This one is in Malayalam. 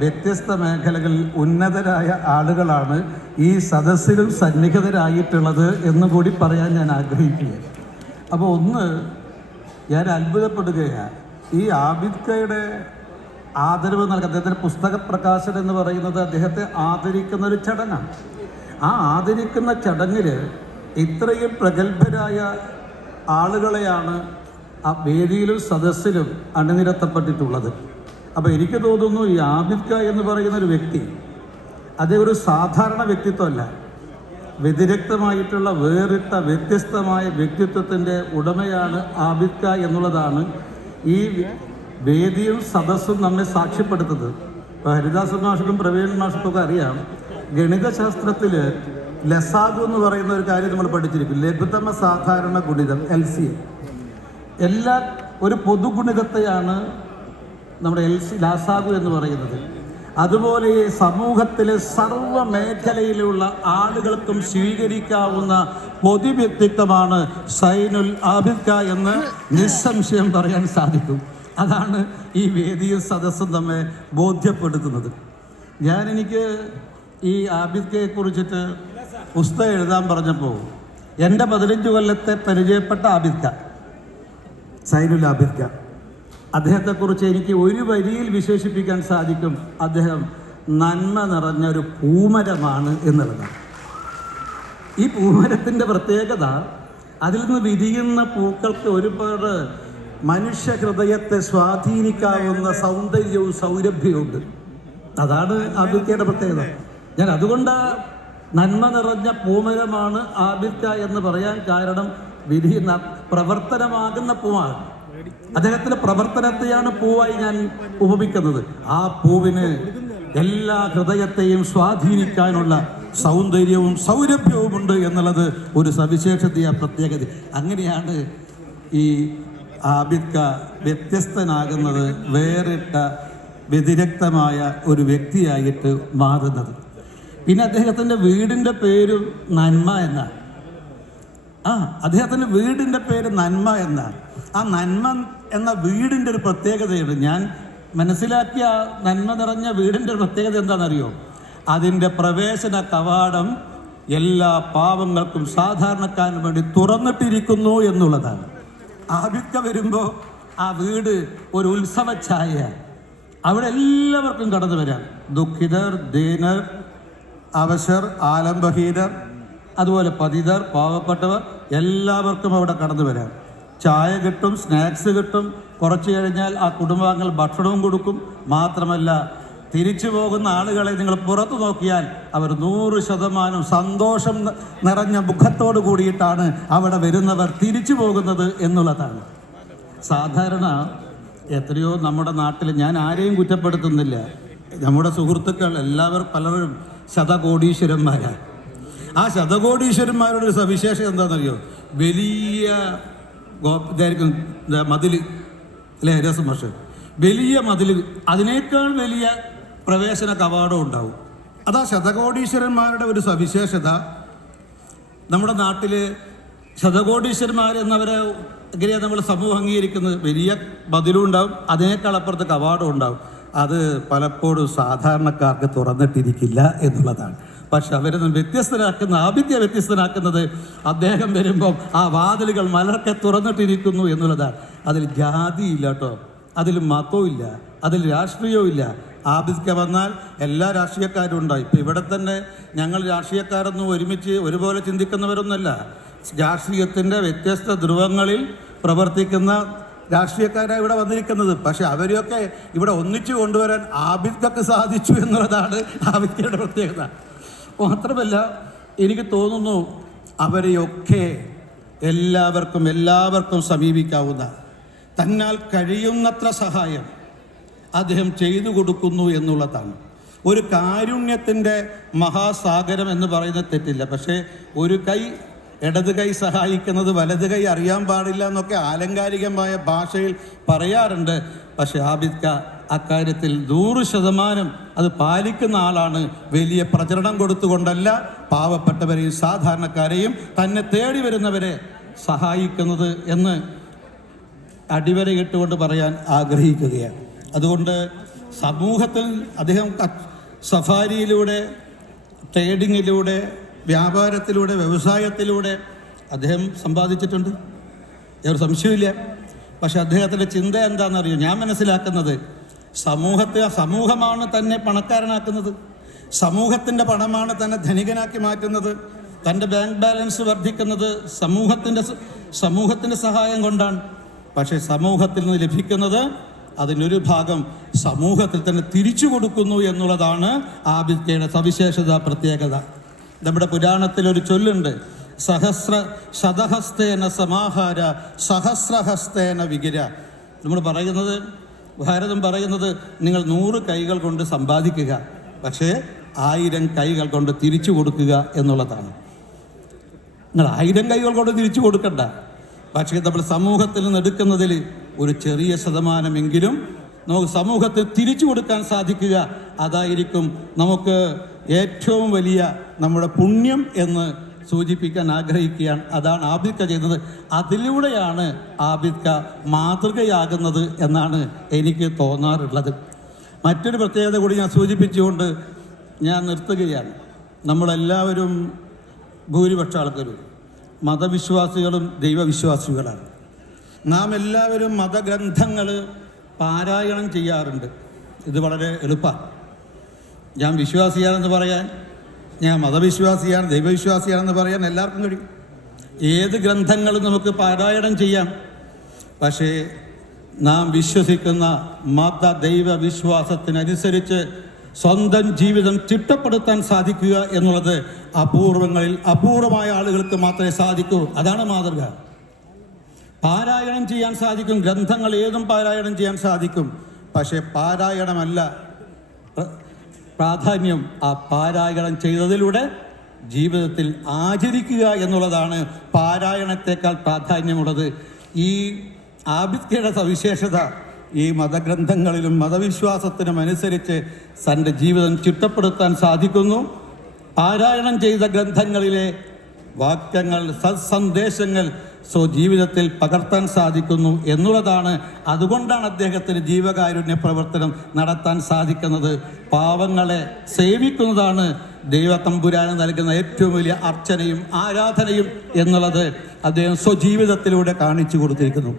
വ്യത്യസ്ത മേഖലകളിൽ ഉന്നതരായ ആളുകളാണ് ഈ സദസ്സിലും സന്നിഹിതരായിട്ടുള്ളത് എന്ന് കൂടി പറയാൻ ഞാൻ ആഗ്രഹിക്കുകയാണ്. അപ്പോൾ ഒന്ന് ഞാൻ അത്ഭുതപ്പെടുകയാണ്. ഈ ആബിദ്കയുടെ ആദരവ് നൽകുക അദ്ദേഹത്തിന്റെ പുസ്തക പ്രകാശനം എന്ന് പറയുന്നത് അദ്ദേഹത്തെ ആദരിക്കുന്ന ഒരു ചടങ്ങാണ്. ആ ആദരിക്കുന്ന ചടങ്ങിൽ ഇത്രയും പ്രഗത്ഭരായ ആളുകളെയാണ് ആ വേദിയിലും സദസ്സിലും അണിനിരത്തപ്പെട്ടിട്ടുള്ളത്. അപ്പോൾ എനിക്ക് തോന്നുന്നു ഈ ആബിദ്ക എന്ന് പറയുന്ന ഒരു വ്യക്തി അതേ ഒരു സാധാരണ വ്യക്തിത്വമല്ല. വ്യതിരക്തമായിട്ടുള്ള വേറിട്ട വ്യത്യസ്തമായ വ്യക്തിത്വത്തിന്റെ ഉടമയാണ് ആബിദ്ക എന്നുള്ളതാണ് ഈ വേദിയും സദസ്സും നമ്മെ സാക്ഷ്യപ്പെടുത്തുന്നത്. ഇപ്പോൾ ഹരിദാസ് മാഷക്കും പ്രവീൺ മാഷക്കും ഒക്കെ അറിയാം ഗണിതശാസ്ത്രത്തിൽ ലസാഗു എന്ന് പറയുന്ന ഒരു കാര്യം നമ്മൾ പഠിച്ചിരിക്കും. ലഘുതമ സാധാരണ ഗുണിതം എൽ സി എല്ലാ ഒരു പൊതുഗുണിതത്തെയാണ് നമ്മുടെ എൽ സി ലാസാഗു എന്ന് പറയുന്നത്. അതുപോലെ സമൂഹത്തിലെ സർവ മേഖലയിലുള്ള ആളുകൾക്കും സ്വീകരിക്കാവുന്ന പൊതു വ്യക്തിത്വമാണ് സൈനുൽ ആബിദ്ക എന്ന് നിസ്സംശയം പറയാൻ സാധിക്കും. അതാണ് ഈ വേദിയും സദസ്സും തമ്മെ ബോധ്യപ്പെടുത്തുന്നത്. ഞാൻ എനിക്ക് ഈ ആബിദ്കയെ കുറിച്ചിട്ട് പുസ്തകം എഴുതാൻ പറഞ്ഞപ്പോൾ എന്റെ പതിനഞ്ച് കൊല്ലത്തെ പരിചയപ്പെട്ട ആബിദ്ക സൈനുൽ ആബിദ്ക അദ്ദേഹത്തെക്കുറിച്ച് എനിക്ക് ഒരു വരിയിൽ വിശേഷിപ്പിക്കാൻ സാധിക്കും. അദ്ദേഹം നന്മ നിറഞ്ഞ ഒരു പൂമരമാണ് എന്നുള്ളതാണ്. ഈ പൂമരത്തിന്റെ പ്രത്യേകത അതിൽ നിന്ന് വിരിയുന്ന പൂക്കൾക്ക് ഒരുപാട് മനുഷ്യ ഹൃദയത്തെ സ്വാധീനിക്കാവുന്ന സൗന്ദര്യവും സൗരഭ്യവും ഉണ്ട് അതാണ് ആബിദ്കയുടെ പ്രത്യേകത. ഞാൻ അതുകൊണ്ട് നന്മ നിറഞ്ഞ പൂമരമാണ് ആബിദ്ക എന്ന് പറയാൻ കാരണം വിരിയുന്ന പ്രവർത്തനമാകുന്ന പൂവാണ്. അദ്ദേഹത്തിന്റെ പ്രവർത്തനത്തെയാണ് പൂവായി ഞാൻ ഉപമിക്കുന്നത്. ആ പൂവിന് എല്ലാ ഹൃദയത്തെയും സ്വാധീനിക്കാനുള്ള സൗന്ദര്യവും സൗരഭ്യവും ഉണ്ട് എന്നുള്ളത് ഒരു സവിശേഷതയ പ്രത്യേകത. അങ്ങനെയാണ് ഈ ആബിദ്ക വ്യത്യസ്തനാകുന്നത് വേറിട്ട വ്യതിരക്തമായ ഒരു വ്യക്തിയായിട്ട് മാറുന്നത്. പിന്നെ അദ്ദേഹത്തിന്റെ വീടിന്റെ പേര് നന്മ എന്നാണ്. ആ അദ്ദേഹത്തിന്റെ വീടിന്റെ പേര് നന്മ എന്നാണ്. ആ നന്മ എന്ന വീടിന്റെ ഒരു പ്രത്യേകതയുണ്ട്. ഞാൻ മനസ്സിലാക്കിയ നന്മ നിറഞ്ഞ വീടിന്റെ പ്രത്യേകത എന്താണെന്നറിയോ? അതിന്റെ പ്രവേശന കവാടം എല്ലാ പാവങ്ങൾക്കും സാധാരണക്കാരനും വേണ്ടി തുറന്നിട്ടിരിക്കുന്നു എന്നുള്ളതാണ്. ആദ്യത്തെ വരുമ്പോൾ ആ വീട് ഒരു ഉത്സവ ഛായയാണ് അവിടെ എല്ലാവർക്കും കടന്നു വരാം. ദുഃഖിതർ ദീനർ അവശർ ആലംബഹീനർ അതുപോലെ പതിതർ പാവപ്പെട്ടവർ എല്ലാവർക്കും അവിടെ കടന്നു വരാം. ചായ കിട്ടും സ്നാക്സ് കിട്ടും. കുറച്ച് കഴിഞ്ഞാൽ ആ കുടുംബാംഗങ്ങൾ ഭക്ഷണവും കൊടുക്കും. മാത്രമല്ല തിരിച്ചു പോകുന്ന ആളുകളെ നിങ്ങൾ പുറത്തു നോക്കിയാൽ അവർ നൂറ് ശതമാനം സന്തോഷം നിറഞ്ഞ മുഖത്തോട് കൂടിയിട്ടാണ് അവിടെ വരുന്നവർ തിരിച്ചു പോകുന്നത് എന്നുള്ളതാണ്. സാധാരണ എത്രയോ നമ്മുടെ നാട്ടിൽ ഞാൻ ആരെയും കുറ്റപ്പെടുത്തുന്നില്ല. നമ്മുടെ സുഹൃത്തുക്കൾ എല്ലാവരും പലരും ശതകോടീശ്വരന്മാരാണ് ആ ശതകോടീശ്വരന്മാരുടെ ഒരു സവിശേഷം എന്താണെന്നറിയോ? വലിയ ഇതായിരിക്കും മതിൽ അല്ലേ രസം പക്ഷേ വലിയ മതിൽ അതിനേക്കാൾ വലിയ പ്രവേശന കവാടം ഉണ്ടാവും. അതാ ശതകോടീശ്വരന്മാരുടെ ഒരു സവിശേഷത. നമ്മുടെ നാട്ടിൽ ശതകോടീശ്വരന്മാർ എന്നവരെ എങ്ങനെയാണ് നമ്മൾ സമൂഹം അംഗീകരിക്കുന്നത്? വലിയ മതിലും ഉണ്ടാവും അതിനേക്കാൾ അപ്പുറത്ത് കവാടം ഉണ്ടാവും. അത് പലപ്പോഴും സാധാരണക്കാർക്ക് തുറന്നിട്ടിരിക്കില്ല എന്നുള്ളതാണ്. പക്ഷെ അവരെ വ്യത്യസ്തരാക്കുന്ന ആഭിത്യ വ്യത്യസ്തനാക്കുന്നത് അദ്ദേഹം വരുമ്പം ആ വാതിലുകൾ മലർക്കെ തുറന്നിട്ടിരിക്കുന്നു എന്നുള്ളതാണ്. അതിൽ ജാതിയില്ല കേട്ടോ അതിൽ മതവും ഇല്ല അതിൽ രാഷ്ട്രീയവും ഇല്ല ആഭിത്യ വന്നാൽ എല്ലാ രാഷ്ട്രീയക്കാരും ഉണ്ടാവും ഇപ്പം ഇവിടെ തന്നെ ഞങ്ങൾ രാഷ്ട്രീയക്കാരൊന്നും ഒരുമിച്ച് ഒരുപോലെ ചിന്തിക്കുന്നവരൊന്നുമല്ല. രാഷ്ട്രീയത്തിന്റെ വ്യത്യസ്ത ധ്രുവങ്ങളിൽ പ്രവർത്തിക്കുന്ന രാഷ്ട്രീയക്കാരാണ് ഇവിടെ വന്നിരിക്കുന്നത്. പക്ഷെ അവരെയൊക്കെ ഇവിടെ ഒന്നിച്ചു കൊണ്ടുവരാൻ ആഭിത്യക്ക് സാധിച്ചു എന്നുള്ളതാണ് ആഭിത്യയുടെ പ്രത്യേകത. മാത്രമല്ല എനിക്ക് തോന്നുന്നു അവരെയൊക്കെ എല്ലാവർക്കും എല്ലാവർക്കും സമീപിക്കാവുന്ന തന്നാൽ കഴിയുന്നത്ര സഹായം അദ്ദേഹം ചെയ്തു കൊടുക്കുന്നു എന്നുള്ളതാണ്. ഒരു കാരുണ്യത്തിന്റെ മഹാസാഗരം എന്ന് പറയുന്നത് തെറ്റില്ല. പക്ഷേ ഒരു കൈ ഇടത് കൈ സഹായിക്കുന്നത് വലത് കൈ അറിയാൻ പാടില്ല എന്നൊക്കെ ആലങ്കാരികമായ ഭാഷയിൽ പറയാറുണ്ട്. പക്ഷെ ആബിദ്ക അക്കാര്യത്തിൽ നൂറ് ശതമാനം അത് പാലിക്കുന്ന ആളാണ്. വലിയ പ്രചരണം കൊടുത്തുകൊണ്ടല്ല പാവപ്പെട്ടവരെയും സാധാരണക്കാരെയും തന്നെ തേടി വരുന്നവരെ സഹായിക്കുന്നത് എന്ന് അടിവരയിട്ടുകൊണ്ട് പറയാൻ ആഗ്രഹിക്കുകയാണ്. അതുകൊണ്ട് സമൂഹത്തിൽ അദ്ദേഹം സഫാരിയിലൂടെ ട്രേഡിങ്ങിലൂടെ വ്യാപാരത്തിലൂടെ വ്യവസായത്തിലൂടെ അദ്ദേഹം സമ്പാദിച്ചിട്ടുണ്ട്. ഒരു സംശയമില്ല പക്ഷെ അദ്ദേഹത്തിന്റെ ചിന്ത എന്താണെന്നറിയോ? ഞാൻ മനസ്സിലാക്കുന്നത് സമൂഹത്തെ സമൂഹമാണ് തന്നെ പണക്കാരനാക്കുന്നത്. സമൂഹത്തിന്റെ പണമാണ് തന്നെ ധനികനാക്കി മാറ്റുന്നത്. തന്റെ ബാങ്ക് ബാലൻസ് വർദ്ധിക്കുന്നത് സമൂഹത്തിന്റെ സമൂഹത്തിന്റെ സഹായം കൊണ്ടാണ്. പക്ഷേ സമൂഹത്തിൽ നിന്ന് ലഭിക്കുന്നത് അതിനൊരു ഭാഗം സമൂഹത്തിൽ തന്നെ തിരിച്ചു കൊടുക്കുന്നു എന്നുള്ളതാണ് ആബിദ്കയുടെ സവിശേഷത പ്രത്യേകത. നമ്മുടെ പുരാണത്തിൽ ഒരു ചൊല്ലുണ്ട്. സഹസ്ര ശതഹസ്തേന സമാഹാര സഹസ്രഹസ്തേന വികിര. നമ്മൾ പറയുന്നത് ഭാരതം പറയുന്നത് നിങ്ങൾ നൂറ് കൈകൾ കൊണ്ട് സമ്പാദിക്കുക പക്ഷേ ആയിരം കൈകൾ കൊണ്ട് തിരിച്ചു കൊടുക്കുക എന്നുള്ളതാണ്. നിങ്ങൾ ആയിരം കൈകൾ കൊണ്ട് തിരിച്ചു കൊടുക്കണ്ട. പക്ഷേ നമ്മൾ സമൂഹത്തിൽ നിന്ന് എടുക്കുന്നതിൽ ഒരു ചെറിയ ശതമാനമെങ്കിലും നമുക്ക് സമൂഹത്തെ തിരിച്ചു കൊടുക്കാൻ സാധിക്കുക. അതായിരിക്കും നമുക്ക് ഏറ്റവും വലിയ നമ്മുടെ പുണ്യം എന്ന് സൂചിപ്പിക്കാൻ ആഗ്രഹിക്കുകയാണ്. അതാണ് ആബിദ്ക ചെയ്യുന്നത്. അതിലൂടെയാണ് ആബിദ്ക മാതൃകയാകുന്നത് എന്നാണ് എനിക്ക് തോന്നാറുള്ളത്. മറ്റൊരു പ്രത്യേകത കൂടി ഞാൻ സൂചിപ്പിച്ചുകൊണ്ട് ഞാൻ നിർത്തുകയാണ്. നമ്മളെല്ലാവരും ഭൂരിപക്ഷ ആൾക്കാരും മതവിശ്വാസികളും ദൈവവിശ്വാസികളാണ്. നാം എല്ലാവരും മതഗ്രന്ഥങ്ങൾ പാരായണം ചെയ്യാറുണ്ട്. ഇത് വളരെ എളുപ്പമാണ്. ഞാൻ വിശ്വാസിയാണെന്ന് പറയാൻ ഞാൻ മതവിശ്വാസിയാണ് ദൈവവിശ്വാസിയാണെന്ന് പറയാൻ എല്ലാവർക്കും കഴിയും. ഏത് ഗ്രന്ഥങ്ങളും നമുക്ക് പാരായണം ചെയ്യാം. പക്ഷേ നാം വിശ്വസിക്കുന്ന മത ദൈവ വിശ്വാസത്തിനനുസരിച്ച് സ്വന്തം ജീവിതം ചിട്ടപ്പെടുത്താൻ സാധിക്കുക എന്നുള്ളത് അപൂർവങ്ങളിൽ അപൂർവമായ ആളുകൾക്ക് മാത്രമേ സാധിക്കൂ. അതാണ് മാതൃക. പാരായണം ചെയ്യാൻ സാധിക്കും. ഗ്രന്ഥങ്ങൾ ഏതും പാരായണം ചെയ്യാൻ സാധിക്കും. പക്ഷേ പാരായണമല്ല. പ്ര- പ്രാധാന്യം ആ പാരായണം ചെയ്തതിലൂടെ ജീവിതത്തിൽ ആചരിക്കുക എന്നുള്ളതാണ് പാരായണത്തെക്കാൾ പ്രാധാന്യമുള്ളത്. ഈ ആഭിത്യയുടെ സവിശേഷത ഈ മതഗ്രന്ഥങ്ങളിലും മതവിശ്വാസത്തിനും അനുസരിച്ച് തന്റെ ജീവിതം ചിട്ടപ്പെടുത്താൻ സാധിക്കുന്നു. പാരായണം ചെയ്ത ഗ്രന്ഥങ്ങളിലെ വാക്യങ്ങൾ സത്സന്ദേശങ്ങൾ സ്വജീവിതത്തിൽ പകർത്താൻ സാധിക്കുന്നു എന്നുള്ളതാണ്. അതുകൊണ്ടാണ് അദ്ദേഹത്തിന് ജീവകാരുണ്യ പ്രവർത്തനം നടത്താൻ സാധിക്കുന്നത്. പാവങ്ങളെ സേവിക്കുന്നതാണ് ദൈവത്തമ്പുരാന് നൽകുന്ന ഏറ്റവും വലിയ അർച്ചനയും ആരാധനയും എന്നുള്ളത് അദ്ദേഹം സ്വജീവിതത്തിലൂടെ കാണിച്ചു കൊടുത്തിരിക്കുന്നു.